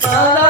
Salam.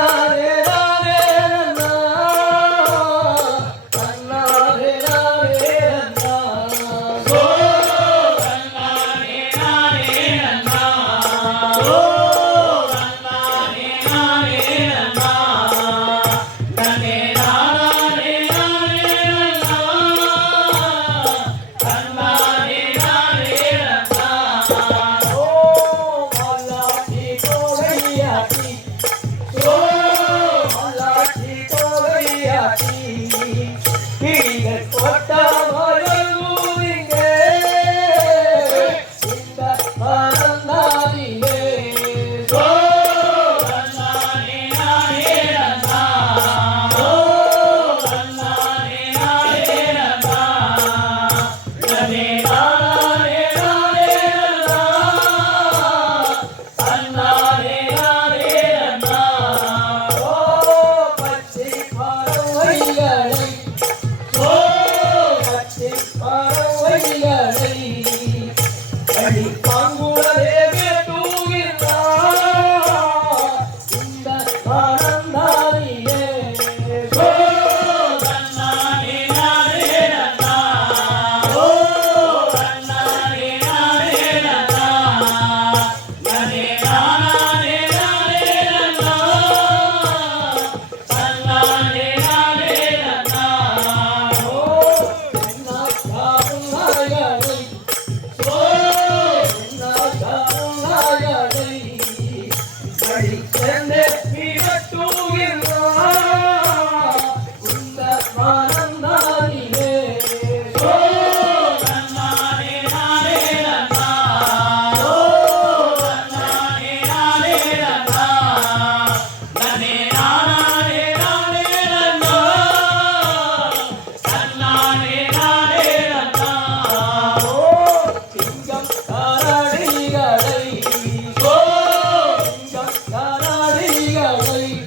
city. Clifton. হয়